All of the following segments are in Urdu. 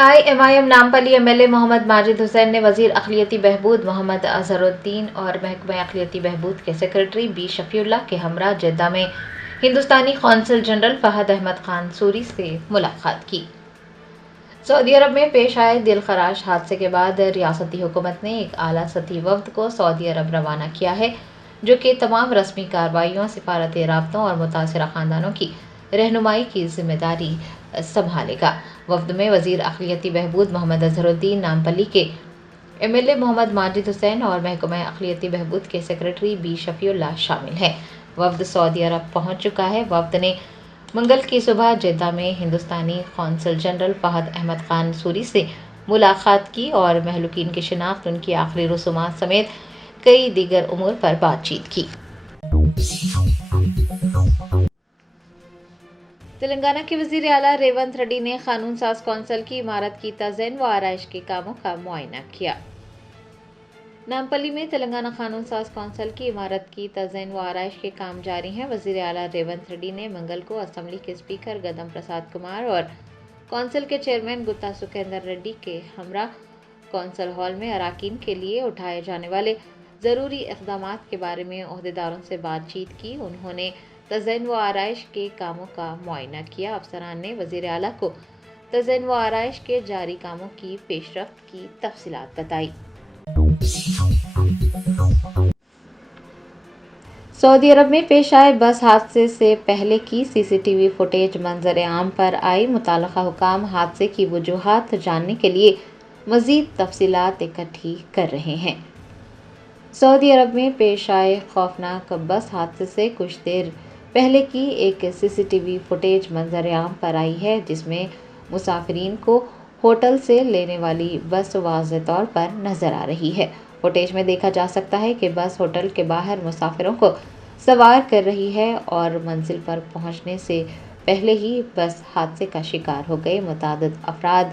AIMIM نامپلی MLA محمد ماجد حسین نے وزیر اقلیتی بہبود محمد اظہرالدین اور محکمہ اقلیتی بہبود کے سیکرٹری بی شفیع اللہ کے ہمراہ جدہ میں ہندوستانی قونصل جنرل فہد احمد خان سوری سے ملاقات کی۔ سعودی عرب میں پیش آئے دلخراش حادثے کے بعد ریاستی حکومت نے ایک اعلیٰ سطحی وفد کو سعودی عرب روانہ کیا ہے، جو کہ تمام رسمی کارروائیوں، سفارتی رابطوں اور متاثرہ خاندانوں کی رہنمائی کی ذمہ داری سنبھالے گا۔ وفد میں وزیر اقلیتی بہبود محمد اظہرالدین نامپلی کے MLA محمد ماجد حسین اور محکمہ اقلیتی بہبود کے سیکرٹری بی شفیع اللہ شامل ہیں۔ وفد سعودی عرب پہنچ چکا ہے۔ وفد نے منگل کی صبح جدہ میں ہندوستانی قونصل جنرل فہد احمد خان سوری سے ملاقات کی اور مہلوکین کی شناخت، ان کی آخری رسومات سمیت کئی دیگر امور پر بات چیت کی۔ تلنگانہ کے وزیر اعلیٰ ریونت ریڈی نے قانون ساز کونسل کی عمارت کی تزئین و آرائش کے کاموں کا معائنہ کیا۔ نامپلی میں تلنگانہ قانون ساز کونسل کی عمارت کی تزئین و آرائش کے کام جاری ہیں۔ وزیر اعلیٰ ریونت ریڈی نے منگل کو اسمبلی کے اسپیکر گدم پرساد کمار اور کونسل کے چیئرمین گتا سکھیندر ریڈی کے ہمراہ کونسل ہال میں اراکین کے لیے اٹھائے جانے والے ضروری اقدامات کے بارے میں عہدیداروں سے بات چیت کی۔ انہوں نے تزئین و آرائش کے کاموں کا معائنہ کیا۔ افسران نے وزیر اعلیٰ کو تزئین و آرائش کے جاری کاموں کی پیش رفت کی تفصیلات بتائی۔ سعودی عرب میں پیش آئے بس حادثے سے پہلے کی CCTV فوٹیج منظر عام پر آئی۔ متعلقہ حکام حادثے کی وجوہات جاننے کے لیے مزید تفصیلات اکٹھی کر رہے ہیں۔ سعودی عرب میں پیش آئے خوفناک بس حادثے سے کچھ دیر پہلے کی ایک CCTV فوٹیج منظر عام پر آئی ہے، جس میں مسافرین کو ہوٹل سے لینے والی بس واضح طور پر نظر آ رہی ہے۔ فوٹیج میں دیکھا جا سکتا ہے کہ بس ہوٹل کے باہر مسافروں کو سوار کر رہی ہے اور منزل پر پہنچنے سے پہلے ہی بس حادثے کا شکار ہو گئے۔ متعدد افراد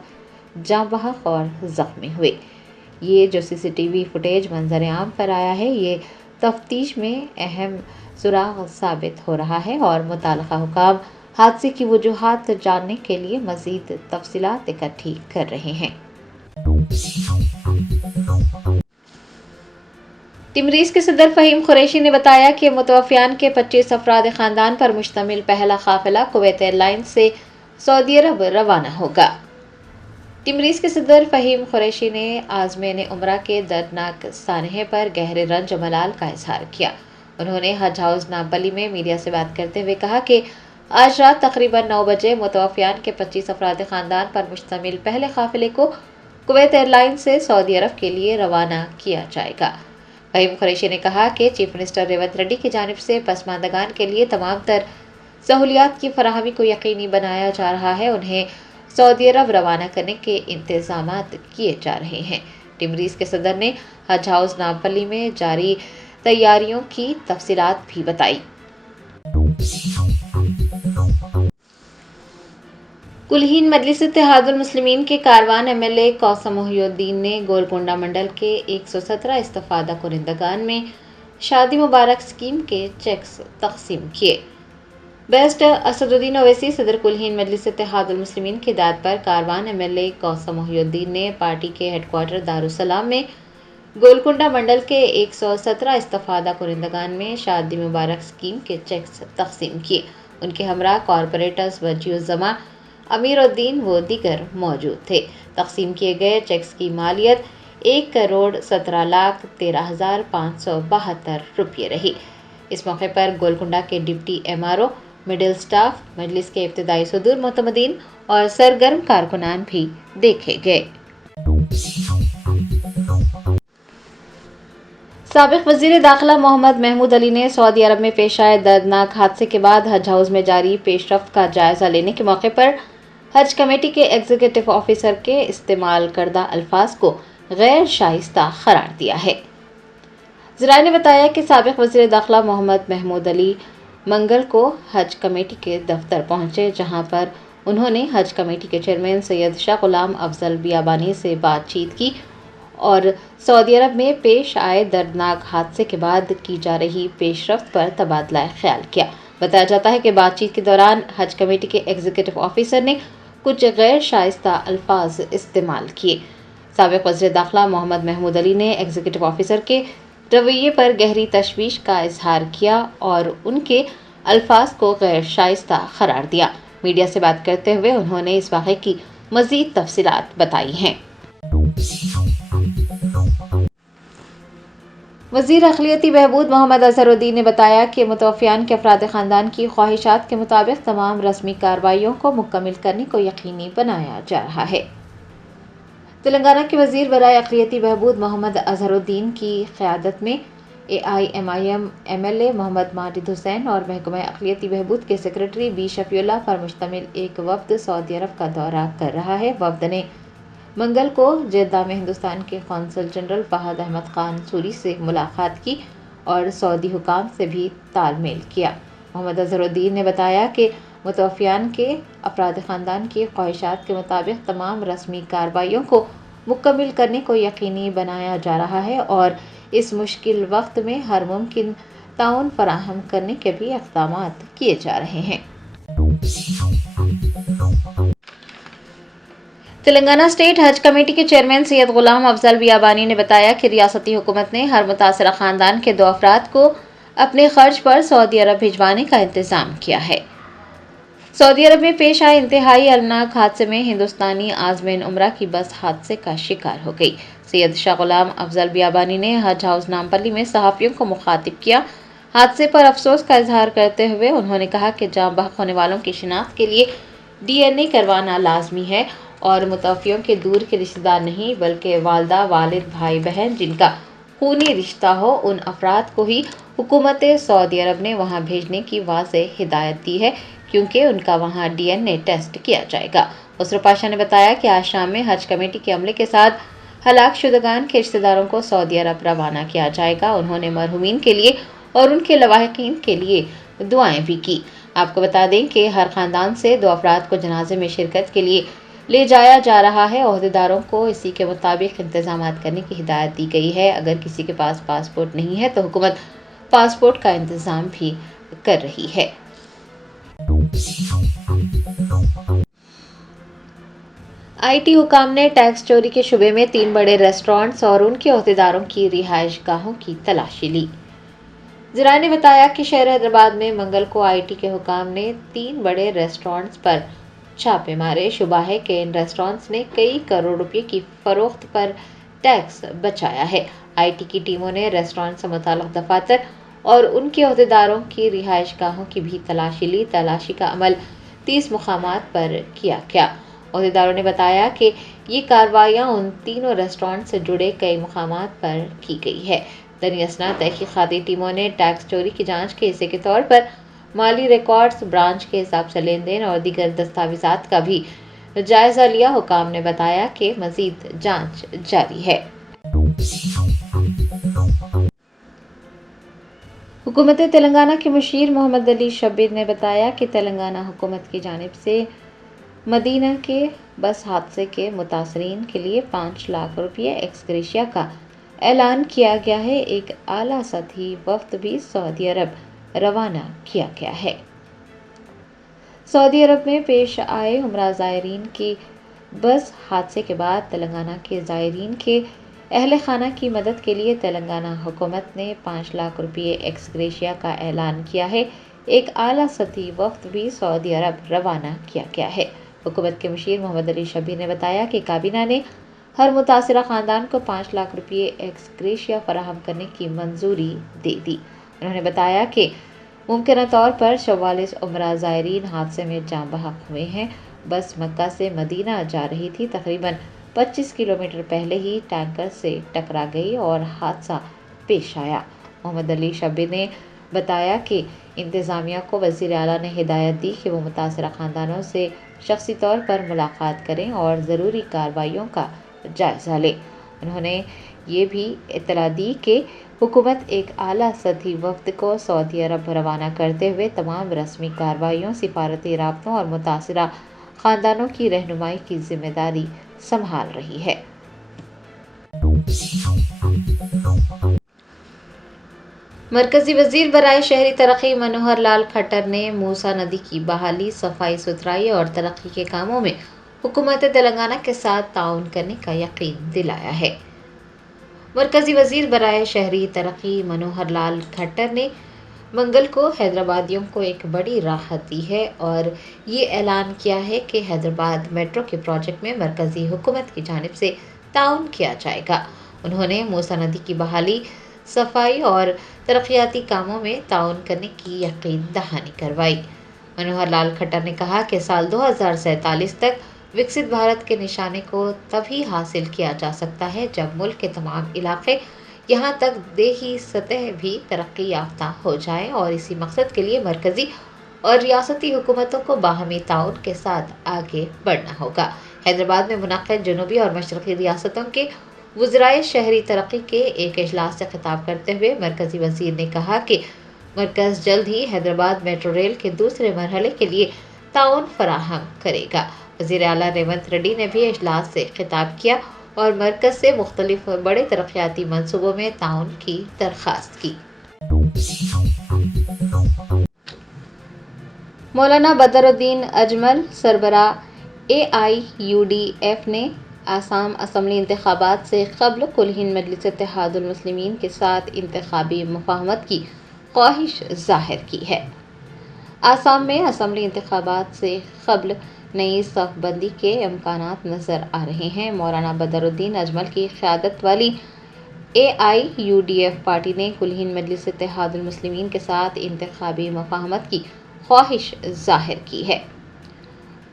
جاں بحق اور زخمی ہوئے۔ یہ جو CCTV فوٹیج منظر عام پر آیا ہے، یہ تفتیش میں اہم سراغ ثابت ہو رہا ہے اور متعلقہ حکام حادثے کی وجوہات جاننے کے لیے مزید تفصیلات اکٹھی کر رہے ہیں۔ تمریز کے صدر فہیم قریشی نے بتایا کہ متوفیان کے 25 افراد خاندان پر مشتمل پہلا قافلہ کویت ایئر لائنز سے سعودی عرب روانہ ہوگا۔ تمریز کے صدر فہیم قریشی نے عازمین عمرہ کے دردناک سانحے پر گہرے رنج و ملال کا اظہار کیا۔ انہوں نے حج ہاؤس نامپلی میں میڈیا سے بات کرتے ہوئے کہا کہ آج رات تقریباً 9 بجے متوفیان کے 25 افراد خاندان پر مشتمل پہلے قافلے کو کویت ایئر لائنز سے سعودی عرب کے لیے روانہ کیا جائے گا۔ فہیم قریشی نے کہا کہ چیف منسٹر ریونت ریڈی کی جانب سے پسماندگان کے لیے تمام تر سہولیات کی فراہمی کو یقینی بنایا جا رہا ہے۔ انہیں سعودی عرب روانہ کرنے کے انتظامات کیے جا رہے ہیں۔ تمریز کے صدر نے حج ہاؤس نامپلی میں جاری تیاریوں کی تفصیلات بھی بتائی۔ کلہین مجلس اتحاد المسلمین کے کاروان MLA کوثر محی الدین نے گولکنڈہ منڈل کے 117 استفادہ کنندگان میں شادی مبارک اسکیم کے چیکس تقسیم کیے۔ بیسٹ اسد الدین اویسی صدر کلہین مجلس اتحاد المسلمین کی ہدایت پر کاروان MLA کوثر محی الدین نے پارٹی کے ہیڈ کوارٹر دارالسلام میں گولکنڈہ منڈل کے 117 استفادہ کنندگان میں شادی مبارک اسکیم کے چیکس تقسیم کیے۔ ان کے ہمراہ کارپوریٹرز وجیہ الزماں، امیر الدین و دیگر موجود تھے۔ تقسیم کیے گئے چیکس کی مالیت 1,17,13,572 روپے رہی۔ اس موقع پر گولکنڈہ کے ڈپٹی MRO، مڈل سٹاف، مجلس کے ابتدائی صدور معتمدین اور سرگرم کارکنان بھی دیکھے گئے۔ سابق وزیر داخلہ محمد محمود علی نے سعودی عرب میں پیش آئے دردناک حادثے کے بعد حج ہاؤس میں جاری پیش رفت کا جائزہ لینے کے موقع پر حج کمیٹی کے ایگزیکٹو آفیسر کے استعمال کردہ الفاظ کو غیر شائستہ قرار دیا ہے۔ ذرائع نے بتایا کہ سابق وزیر داخلہ محمد محمود علی منگل کو حج کمیٹی کے دفتر پہنچے، جہاں پر انہوں نے حج کمیٹی کے چیئرمین سید شاہ غلام افضل بیابانی سے بات چیت کی اور سعودی عرب میں پیش آئے دردناک حادثے کے بعد کی جا رہی پیش رفت پر تبادلہ خیال کیا۔ بتایا جاتا ہے کہ بات چیت کے دوران حج کمیٹی کے ایگزیکٹو آفیسر نے کچھ غیر شائستہ الفاظ استعمال کیے۔ سابق وزیر داخلہ محمد محمود علی نے ایگزیکٹو آفیسر کے رویے پر گہری تشویش کا اظہار کیا اور ان کے الفاظ کو غیر شائستہ قرار دیا۔ میڈیا سے بات کرتے ہوئے انہوں نے اس واقعے کی مزید تفصیلات بتائی ہیں۔ وزیر اقلیتی بہبود محمد اظہر الدین نے بتایا کہ متوفیان کے افراد خاندان کی خواہشات کے مطابق تمام رسمی کارروائیوں کو مکمل کرنے کو یقینی بنایا جا رہا ہے۔ تلنگانہ کے وزیر برائے اقلیتی بہبود محمد اظہر الدین کی قیادت میں AIMIM MLA محمد ماجد حسین اور محکمہ اقلیتی بہبود کے سیکریٹری بی شفیع اللہ پر مشتمل ایک وفد سعودی عرب کا دورہ کر رہا ہے۔ وفد نے منگل کو جدہ میں ہندوستان کے قونصل جنرل فہد احمد خان سوری سے ملاقات کی اور سعودی حکام سے بھی تال میل کیا۔ محمد اظہر الدین نے بتایا کہ متوفیان کے افراد خاندان کی خواہشات کے مطابق تمام رسمی کارروائیوں کو مکمل کرنے کو یقینی بنایا جا رہا ہے اور اس مشکل وقت میں ہر ممکن تعاون فراہم کرنے کے بھی اقدامات کیے جا رہے ہیں۔ تلنگانہ اسٹیٹ حج کمیٹی کے چیئرمین سید غلام افضل بیابانی نے بتایا کہ ریاستی حکومت نے ہر متاثرہ خاندان کے 2 افراد کو اپنے خرچ پر سعودی عرب بھجوانے کا انتظام کیا ہے۔ سعودی عرب میں پیش آئے انتہائی المناک حادثے میں ہندوستانی عازمین عمرہ کی بس حادثے کا شکار ہو گئی۔ سید شاہ غلام افضل بیابانی نے حج ہاؤس نامپلی میں صحافیوں کو مخاطب کیا۔ حادثے پر افسوس کا اظہار کرتے ہوئے انہوں نے کہا کہ جاں بحق ہونے والوں کی شناخت کے لیے DNA کروانا لازمی ہے اور متوفیوں کے دور کے رشتہ دار نہیں بلکہ والدہ، والد، بھائی بہن جن کا خونی رشتہ ہو ان افراد کو ہی حکومت سعودی عرب نے وہاں بھیجنے کی واضح ہدایت دی ہے کیونکہ ان کا وہاں DNA ٹیسٹ کیا جائے گا۔ خسرو پاشا نے بتایا کہ آج شام میں حج کمیٹی کے عملے کے ساتھ ہلاک شدگان کے رشتہ داروں کو سعودی عرب روانہ کیا جائے گا۔ انہوں نے مرحومین کے لیے اور ان کے لواحقین کے لیے دعائیں بھی کی۔ آپ کو بتا دیں کہ ہر خاندان سے 2 افراد کو جنازے میں شرکت کے لیے لے جایا جا رہا ہے۔ عہدیداروں کو اسی کے مطابق انتظامات کرنے کی ہدایت دی گئی ہے۔ اگر کسی کے پاس پاسپورٹ نہیں ہے تو حکومت پاسپورٹ کا انتظام بھی کر رہی ہے۔ IT حکام نے ٹیکس چوری کے شبے میں 3 بڑے ریسٹورانٹس اور ان کے عہدیداروں کی رہائش گاہوں کی تلاشی لی۔ ذرائع نے بتایا کہ شہر حیدرآباد میں منگل کو IT کے حکام نے 3 بڑے ریسٹورانٹس پر چھاپے مارے۔ شبہ ہے کہ ان ریسٹورانٹس نے کئی کروڑ روپے کی فروخت پر ٹیکس بچایا ہے۔ IT کی ٹیموں نے ریسٹورانٹ سے متعلق دفاتر اور ان کے عہدیداروں کی رہائش گاہوں کی بھی تلاشی لی۔ تلاشی کا عمل 30 مقامات پر کیا گیا۔ عہدیداروں نے بتایا کہ یہ کارروائیاں ان تینوں ریسٹورانٹ سے جڑے کئی مقامات پر کی گئی ہے۔ دنیا اسنا تحقیقاتی ٹیموں نے ٹیکس چوری کی جانچ کے حصے کے طور پر مالی ریکارڈز، برانچ کے حساب سے لین دین اور دیگر دستاویزات کا بھی جائزہ لیا۔ حکام نے بتایا کہ مزید جانچ جاری ہے۔ حکومت تلنگانہ کے مشیر محمد علی شبیر نے بتایا کہ تلنگانہ حکومت کی جانب سے مدینہ کے بس حادثے کے متاثرین کے لیے 5 لاکھ روپے ایکس گریشیا کا اعلان کیا گیا ہے۔ ایک اعلیٰ سطحی وفد بھی سعودی عرب روانہ کیا گیا ہے۔ سعودی عرب میں پیش آئے عمرہ زائرین کی بس حادثے کے بعد تلنگانہ کے زائرین کے اہل خانہ کی مدد کے لیے تلنگانہ حکومت نے 5 لاکھ روپے ایکس گریشیا کا اعلان کیا ہے۔ ایک اعلیٰ سطحی وفد بھی سعودی عرب روانہ کیا گیا ہے۔ حکومت کے مشیر محمد علی شبیر نے بتایا کہ کابینہ نے ہر متاثرہ خاندان کو 5 لاکھ روپے ایکس گریشیا فراہم کرنے کی منظوری دے دی۔ انہوں نے بتایا کہ ممکنہ طور پر 44 عمرہ زائرین حادثے میں جاں بحق ہوئے ہیں۔ بس مکہ سے مدینہ جا رہی تھی۔ تقریباً 25 کلومیٹر پہلے ہی ٹینکر سے ٹکرا گئی اور حادثہ پیش آیا۔ محمد علی شبیر نے بتایا کہ انتظامیہ کو وزیر اعلیٰ نے ہدایت دی کہ وہ متاثرہ خاندانوں سے شخصی طور پر ملاقات کریں اور ضروری کارروائیوں کا جائزہ لیں۔ انہوں نے یہ بھی اطلاع دی کہ حکومت ایک اعلیٰ سطحی وفد کو سعودی عرب روانہ کرتے ہوئے تمام رسمی کارروائیوں، سفارتی رابطوں اور متاثرہ خاندانوں کی رہنمائی کی ذمہ داری سنبھال رہی ہے۔ مرکزی وزیر برائے شہری ترقی منوہر لال کھٹر نے موسیٰ ندی کی بحالی، صفائی ستھرائی اور ترقی کے کاموں میں حکومت تلنگانہ کے ساتھ تعاون کرنے کا یقین دلایا ہے۔ مرکزی وزیر برائے شہری ترقی منوہر لال کھٹر نے منگل کو حیدرآبادیوں کو ایک بڑی راحت دی ہے اور یہ اعلان کیا ہے کہ حیدرآباد میٹرو کے پروجیکٹ میں مرکزی حکومت کی جانب سے تعاون کیا جائے گا۔ انہوں نے موسیٰ ندی کی بحالی، صفائی اور ترقیاتی کاموں میں تعاون کرنے کی یقین دہانی کروائی۔ منوہر لال کھٹر نے کہا کہ سال 2047 تک وکست بھارت کے نشانے کو تبھی حاصل کیا جا سکتا ہے جب ملک کے تمام علاقے یہاں تک دیہی سطح بھی ترقی یافتہ ہو جائے، اور اسی مقصد کے لیے مرکزی اور ریاستی حکومتوں کو باہمی تعاون کے ساتھ آگے بڑھنا ہوگا۔ حیدرآباد میں منعقد جنوبی اور مشرقی ریاستوں کے وزرائے شہری ترقی کے ایک اجلاس سے خطاب کرتے ہوئے مرکزی وزیر نے کہا کہ مرکز جلد ہی حیدرآباد میٹرو ریل کے دوسرے مرحلے کے لیے تعاون فراہم کرے گا۔ وزیر اعلیٰ ریونت ریڈی نے بھی اجلاس سے خطاب کیا اور مرکز سے مختلف بڑے ترقیاتی منصوبوں میں تعاون کی درخواست کی۔ مولانا بدر الدین اجمل، سربراہ AIUDF نے آسام اسمبلی انتخابات سے قبل کل ہند مجلس اتحاد المسلمین کے ساتھ انتخابی مفاہمت کی خواہش ظاہر کی ہے۔ آسام میں اسمبلی انتخابات سے قبل نئی صف بندی کے امکانات نظر آ رہے ہیں۔ مولانا بدر الدین اجمل کی قیادت والی AIUDF پارٹی نے کل ہند مجلس اتحاد المسلمین کے ساتھ انتخابی مفاہمت کی خواہش ظاہر کی ہے۔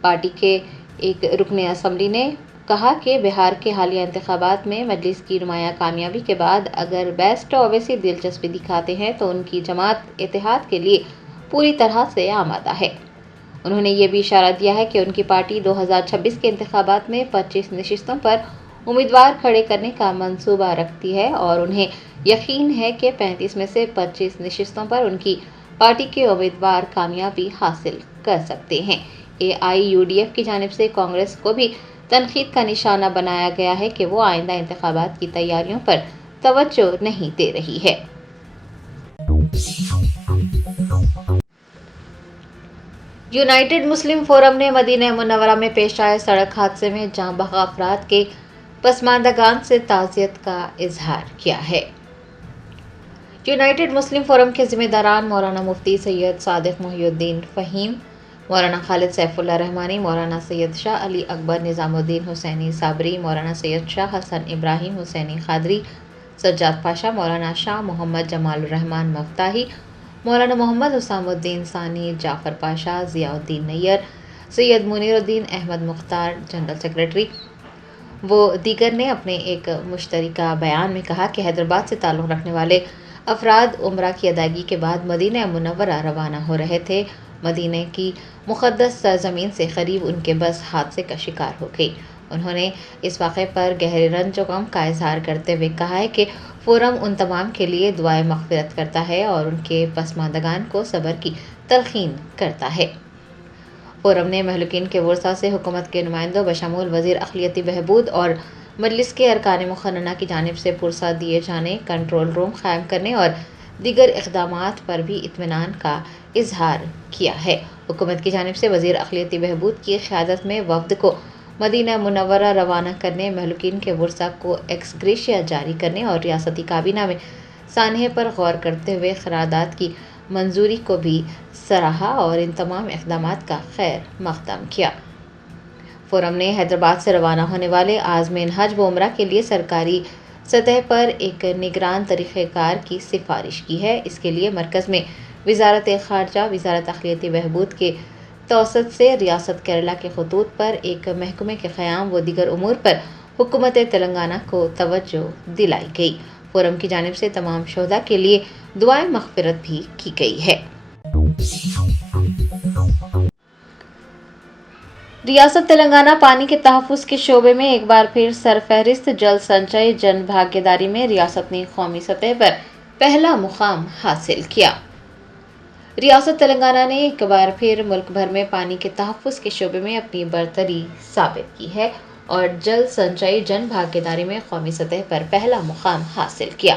پارٹی کے ایک رکن اسمبلی نے کہا کہ بہار کے حالیہ انتخابات میں مجلس کی نمایاں کامیابی کے بعد اگر بیسٹو اویسی دلچسپی دکھاتے ہیں تو ان کی جماعت اتحاد کے لیے پوری طرح سے آمادہ ہے۔ انہوں نے یہ بھی اشارہ دیا ہے کہ ان کی پارٹی 2026 کے انتخابات میں 25 نشستوں پر امیدوار کھڑے کرنے کا منصوبہ رکھتی ہے اور انہیں یقین ہے کہ 35 میں سے 25 نشستوں پر ان کی پارٹی کے امیدوار کامیابی حاصل کر سکتے ہیں۔ AIUDF کی جانب سے کانگریس کو بھی تنقید کا نشانہ بنایا گیا ہے کہ وہ آئندہ انتخابات کی تیاریوں پر توجہ نہیں دے رہی ہے۔ یونائیٹڈ مسلم فورم نے مدینہ منورہ میں پیش آئے سڑک حادثے میں جاں بحق افراد کے پسماندگان سے تعزیت کا اظہار کیا ہے۔ یونائیٹڈ مسلم فورم کے ذمہ داران مولانا مفتی سید صادق محی الدین فہیم، مولانا خالد سیف اللہ رحمانی، مولانا سید شاہ علی اکبر نظام الدین حسینی صابری، مولانا سید شاہ حسن ابراہیم حسینی قادری، سجاد پاشا، مولانا شاہ محمد جمال الرحمن مفتاحی، مولانا محمد حسام الدین ثانی، جعفر پاشا، ضیاء الدین نیّر، سید منیر الدین احمد مختار جنرل سیکریٹری و دیگر نے اپنے ایک مشترکہ بیان میں کہا کہ حیدرآباد سے تعلق رکھنے والے افراد عمرہ کی ادائیگی کے بعد مدینہ منورہ روانہ ہو رہے تھے۔ مدینہ کی مقدس سرزمین سے قریب ان کے بس حادثے کا شکار ہو گئی۔ انہوں نے اس واقعے پر گہرے رنج و غم کا اظہار کرتے ہوئے کہا ہے کہ فورم ان تمام کے لیے دعائے مغفرت کرتا ہے اور ان کے پسماندگان کو صبر کی تلقین کرتا ہے۔ فورم نے مہلوکین کے ورثاء سے حکومت کے نمائندوں بشمول وزیر اقلیتی بہبود اور مجلس کے ارکان مقننہ کی جانب سے پرسہ دیے جانے، کنٹرول روم قائم کرنے اور دیگر اقدامات پر بھی اطمینان کا اظہار کیا ہے۔ حکومت کی جانب سے وزیر اقلیتی بہبود کی قیادت میں وفد کو مدینہ منورہ روانہ کرنے، مہلوکین کے ورثاء کو ایکس گریشیا جاری کرنے اور ریاستی کابینہ میں سانحے پر غور کرتے ہوئے قرارداد کی منظوری کو بھی سراہا اور ان تمام اقدامات کا خیر مقدم کیا۔ فورم نے حیدرآباد سے روانہ ہونے والے عازمین حج و عمرہ کے لیے سرکاری سطح پر ایک نگران طریقہ کار کی سفارش کی ہے۔ اس کے لیے مرکز میں وزارت خارجہ، وزارت اقلیتی بہبود کے توسط سے ریاست کیرالہ کے خطوط پر ایک محکمے کے قیام و دیگر امور پر حکومت تلنگانہ کو توجہ دلائی گئی۔ فورم کی جانب سے تمام شہداء کے لیے دعائے مغفرت بھی کی گئی ہے۔ ریاست تلنگانہ پانی کے تحفظ کے شعبے میں ایک بار پھر سرفہرست جل سنچے جن بھاگیداری میں ریاست نے قومی سطح پر پہلا مقام حاصل کیا۔ ریاست تلنگانہ نے ایک بار پھر ملک بھر میں پانی کے تحفظ کے شعبے میں اپنی برتری ثابت کی ہے اور جل سنچے جن بھاگیداری میں قومی سطح پر پہلا مقام حاصل کیا۔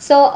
100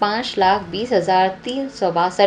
5,20,362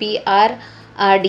PRRD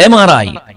MRI,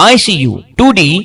ICU, 2D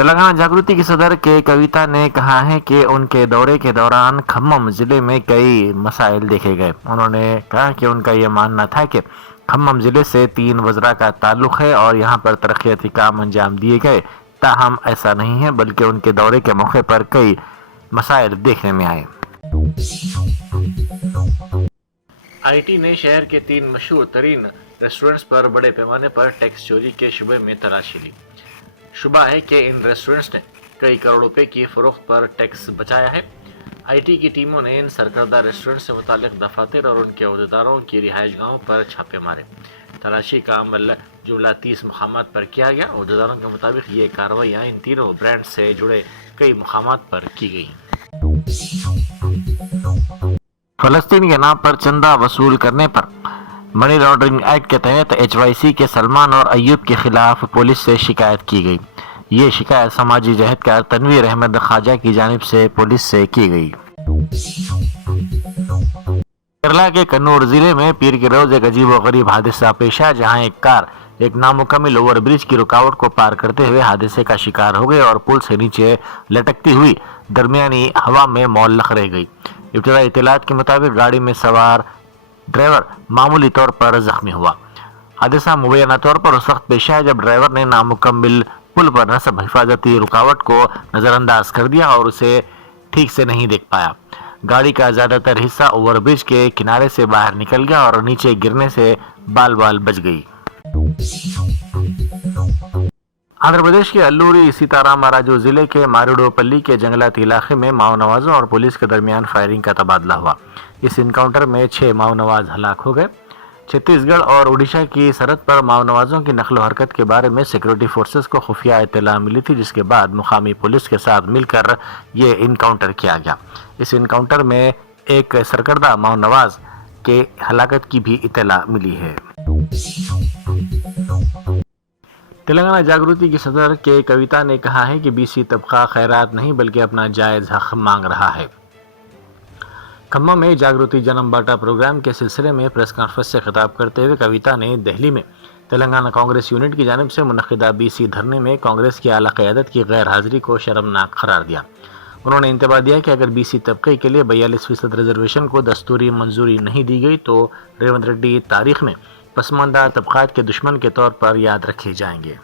Telangana Jagriti کی صدر کے کویتا نے کہا ہے کہ ان کے دورے کے دوران کھمم ضلع میں کئی مسائل دیکھے گئے. انہوں نے کہا کہ ان کا یہ ماننا تھا کہ کھمم ضلع سے 3 وزراء کا تعلق ہے اور یہاں پر ترقیاتی کام انجام دیے گئے. تاہم ایسا نہیں ہے، بلکہ ان کے دورے کے موقع پر کئی مسائل دیکھنے میں آئے. آئی ٹی نے شہر کے 3 مشہور ترین ریسٹورنٹس پر بڑے پیمانے پر ٹیکس چوری کے شبے میں تلاشی لی. شبہ ہے کہ ان ریسٹورنٹس نے کئی کروڑ روپے کی فروخت پر ٹیکس بچایا ہے. آئی ٹی کی ٹیموں نے ان سرکردہ ریسٹورنٹ سے متعلق دفاتر اور ان کے عہدیداروں کی رہائش گاہوں پر چھاپے مارے. تلاشی کا عمل جملہ 30 مقامات پر کیا گیا. عہدیداروں کے مطابق یہ کارروائیاں ان تینوں برانڈ سے جڑے کئی مقامات پر کی گئیں. فلسطین کے نام پر چندہ وصول کرنے پر منی لانڈرنگ ایکٹ کے تحت HYC کے سلمان اور ایوب کے خلاف پولیس سے شکایت کی گئی. یہ شکایت سماجی جہدکار تنویر احمد خواجہ کی جانب سے پولیس سے کی گئی. کیرلا کے کنور ضلع میں پیر کے روز ایک عجیب و غریب حادثہ پیش آیا، جہاں ایک کار ایک نامکمل اوور برج کی رکاوٹ کو پار کرتے ہوئے حادثے کا شکار ہو گئی اور پل سے نیچے لٹکتی ہوئی درمیانی ہوا میں معلق رہ گئی. ابتدائی اطلاعات کے مطابق گاڑی میں سوار ڈرائیور معمولی طور پر زخمی ہوا. حادثہ مبینہ طور پر اس وقت پیش آیا جب ڈرائیور نے نامکمل پل پر نصب حفاظتی رکاوٹ کو نظر انداز کر دیا اور اسے ٹھیک سے نہیں دیکھ پایا. گاڑی کا زیادہ تر حصہ اوور برج کے کنارے سے باہر نکل گیا اور نیچے گرنے سے بال بال بچ گئی. آندھرا پردیش کے الوری سیتارام راجو ضلع کے ماریڈو پلی کے جنگلاتی علاقے میں ماؤ نوازوں اور پولیس کے درمیان فائرنگ کا تبادلہ ہوا. اس انکاؤنٹر میں 6 ماؤ نواز ہلاک ہو گئے. چھتیس گڑھ اور اڈیشہ کی سرحد پر ماؤ نوازوں کی نقل و حرکت کے بارے میں سیکورٹی فورسز کو خفیہ اطلاع ملی تھی، جس کے بعد مقامی پولیس کے ساتھ مل کر یہ انکاؤنٹر کیا گیا. اس انکاؤنٹر میں ایک سرکردہ ماؤ نواز کے ہلاکت کی بھی اطلاع ملی ہے. تلنگانہ جاگرتی کی صدر کے کویتا نے کہا ہے کہ BC طبقہ خیرات نہیں بلکہ اپنا جائز حق مانگ رہا ہے. کھمم میں جاگرتی جنم باٹا پروگرام کے سلسلے میں پریس کانفرنس سے خطاب کرتے ہوئے کویتا نے دہلی میں تلنگانہ کانگریس یونٹ کی جانب سے منعقدہ BC دھرنے میں کانگریس کی اعلیٰ قیادت کی غیر حاضری کو شرمناک قرار دیا. انہوں نے انتباہ دیا کہ اگر BC طبقے کے لیے 42% ریزرویشن کو دستوری منظوری نہیں دی گئی تو ریونت ریڈی تاریخ میں پسماندہ طبقات کے دشمن کے طور پر یاد رکھے جائیں گے.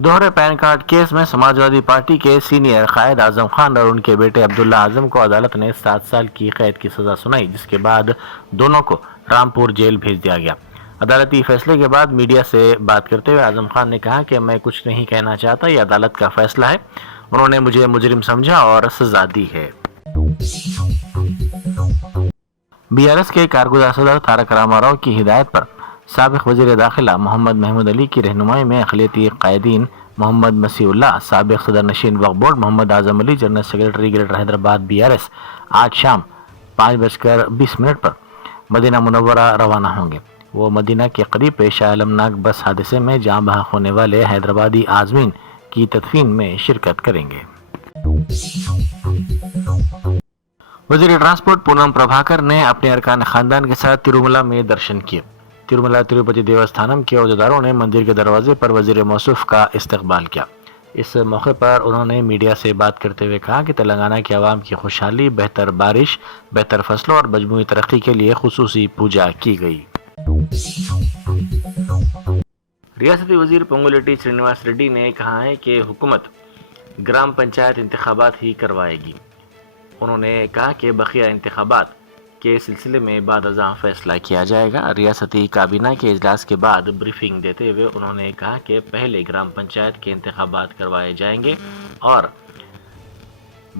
دوہرے پین کارڈ کیس میں سماجوادی پارٹی کے سینئر قائد اعظم خان اور ان کے بیٹے عبداللہ اعظم کو عدالت نے 7 سال کی قید کی سزا سنائی، جس کے بعد دونوں کو رامپور جیل بھیج دیا گیا. عدالتی فیصلے کے بعد میڈیا سے بات کرتے ہوئے اعظم خان نے کہا کہ میں کچھ نہیں کہنا چاہتا، یہ عدالت کا فیصلہ ہے. انہوں نے مجھے مجرم سمجھا اور سزا دی ہے. BRS کے کارگزار صدر تارک راما راؤ کی ہدایت پر سابق وزیر داخلہ محمد محمود علی کی رہنمائی میں اقلیتی قائدین محمد مسیح اللہ، سابق صدر نشین وقف board Mohammed Azam Ali, general secretary greater Hyderabad BRS آج شام 5:20 پر مدینہ منورہ روانہ ہوں گے. وہ مدینہ کے قریب پیش آئے المناک بس حادثے میں جاں بحق ہونے والے حیدرآبادی عازمین کی تدفین میں شرکت کریں گے. وزیر ٹرانسپورٹ پونم پربھاکر نے اپنے ارکان خاندان کے ساتھ تروملا میں درشن کیے. تروملا تروپتی دیوستھانم کے عہدیداروں نے مندر کے دروازے پر وزیر موصوف کا استقبال کیا. اس موقع پر انہوں نے میڈیا سے بات کرتے ہوئے کہا کہ تلنگانہ کے عوام کی خوشحالی، بہتر بارش، بہتر فصلوں اور مجموعی ترقی کے لیے خصوصی پوجا کی گئی. ریاستی وزیر پونگولیٹی سرینواس ریڈی نے کہا ہے کہ حکومت گرام پنچایت انتخابات ہی کروائے گی. انہوں نے کہا کہ بقیہ انتخابات کے سلسلے میں بعد ازاں فیصلہ کیا جائے گا. ریاستی کابینہ کے اجلاس کے بعد بریفنگ دیتے ہوئے انہوں نے کہا کہ پہلے گرام پنچایت کے انتخابات کروائے جائیں گے اور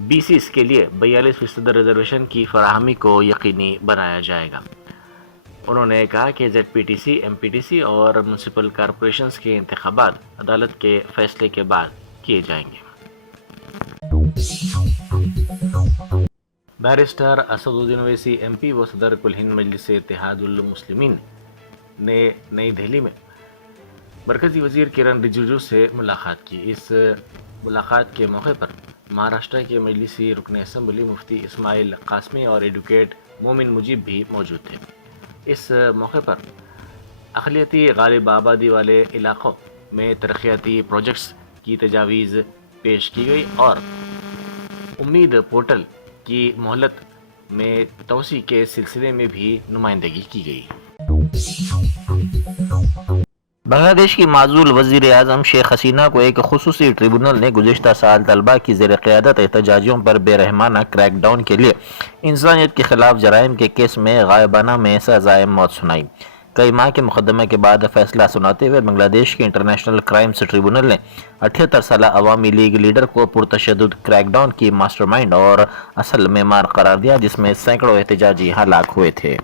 BCs کے لیے 42% ریزرویشن کی فراہمی کو یقینی بنایا جائے گا. انہوں نے کہا کہ ZPTC، MPTC اور میونسپل کارپوریشنز کے انتخابات عدالت کے فیصلے کے بعد کیے جائیں گے. بیرسٹر اسد الدین اویسی MP و صدر کل ہند مجلس اتحاد المسلمین نے نئی دہلی میں مرکزی وزیر کرن رجیجو سے ملاقات کی. اس ملاقات کے موقع پر مہاراشٹر کے مجلسی رکن اسمبلی مفتی اسماعیل قاسمی اور ایڈوکیٹ مومن مجیب بھی موجود تھے. اس موقع پر اقلیتی غالب آبادی والے علاقوں میں ترقیاتی پروجیکٹس کی تجاویز پیش کی گئی اور امید پورٹل کی مہلت میں توسیع کے سلسلے میں بھی نمائندگی کی گئی۔ بنگلہ دیش کی معزول وزیر اعظم شیخ حسینہ کو ایک خصوصی ٹریبونل نے گزشتہ سال طلبہ کی زیر قیادت احتجاجیوں پر بے رحمانہ کریک ڈاؤن کے لیے انسانیت کے خلاف جرائم کے کیس میں غائبانہ میں سزائے موت سنائی۔ کئی ماہ کے مقدمے کے بعد فیصلہ سناتے ہوئے بنگلہ دیش کے انٹرنیشنل کرائمز ٹریبونل نے 78 سالہ عوامی لیگ لیڈر کو پرتشدد کریک ڈاؤن کی ماسٹر مائنڈ اور اصل معمار قرار دیا، جس میں سینکڑوں احتجاجی ہلاک ہوئے تھے۔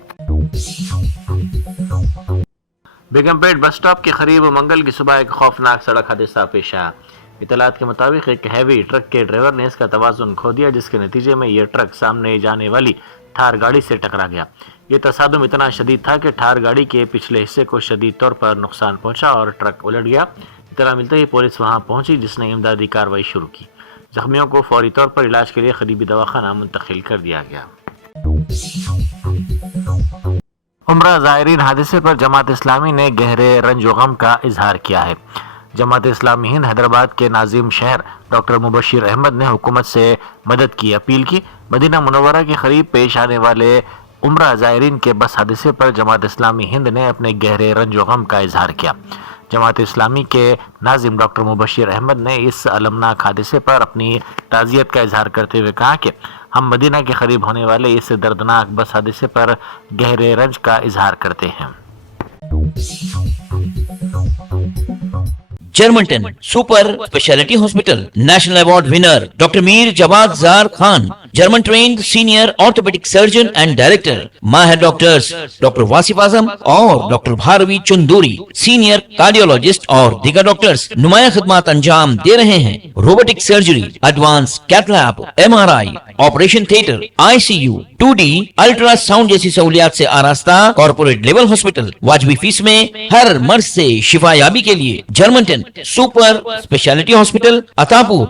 بیگم پیٹ بس سٹاپ کے قریب منگل کی صبح ایک خوفناک سڑک حادثہ پیش آیا۔ اطلاعات کے مطابق ایک ہیوی ٹرک کے ڈرائیور نے اس کا توازن کھو دیا، جس کے نتیجے میں یہ ٹرک سامنے جانے والی تھار گاڑی سے ٹکرا گیا۔ یہ تصادم اتنا شدید تھا کہ تھار گاڑی کے پچھلے حصے کو شدید طور پر نقصان پہنچا اور ٹرک الٹ گیا۔ اطلاع ملتے ہی پولیس وہاں پہنچی، جس نے امدادی کارروائی شروع کی۔ زخمیوں کو فوری طور پر علاج کے لیے قریبی دواخانہ منتقل کر دیا گیا۔ عمرہ زائرین حادثے پر جماعت اسلامی نے گہرے رنج و غم کا اظہار کیا ہے۔ جماعت اسلامی ہند حیدرآباد کے ناظم شہر ڈاکٹر مبشر احمد نے حکومت سے مدد کی اپیل کی۔ مدینہ منورہ کے قریب پیش آنے والے عمرہ زائرین کے بس حادثے پر جماعت اسلامی ہند نے اپنے گہرے رنج و غم کا اظہار کیا۔ جماعت اسلامی کے ناظم ڈاکٹر مبشر احمد نے اس المناک حادثے پر اپنی تعزیت کا اظہار کرتے ہوئے کہا کہ ہم مدینہ کے قریب ہونے والے اس دردناک بس حادثے پر گہرے رنج کا اظہار کرتے ہیں۔ جرمنٹن super speciality hospital national award winner doctor Mir Jawad Zar Khan, German trained senior orthopaedic surgeon and director, ماہر ڈاکٹرز ڈاکٹر واصف اعظم اور doctor Bharavi Chanduri, senior cardiologist اور دیگر ڈاکٹرز نمایاں خدمات انجام دے رہے ہیں۔ Robotic surgery, advance cath lab, MRI، operation theatre, ICU، 2D ultrasound جیسی سہولیات سے آراستہ کارپوریٹ لیول ہاسپٹل، واجبی فیس میں ہر مرض سے شفا یابی کے لیے جرمنٹن سپر اسپیشلٹی ہاسپٹل، عطاپور،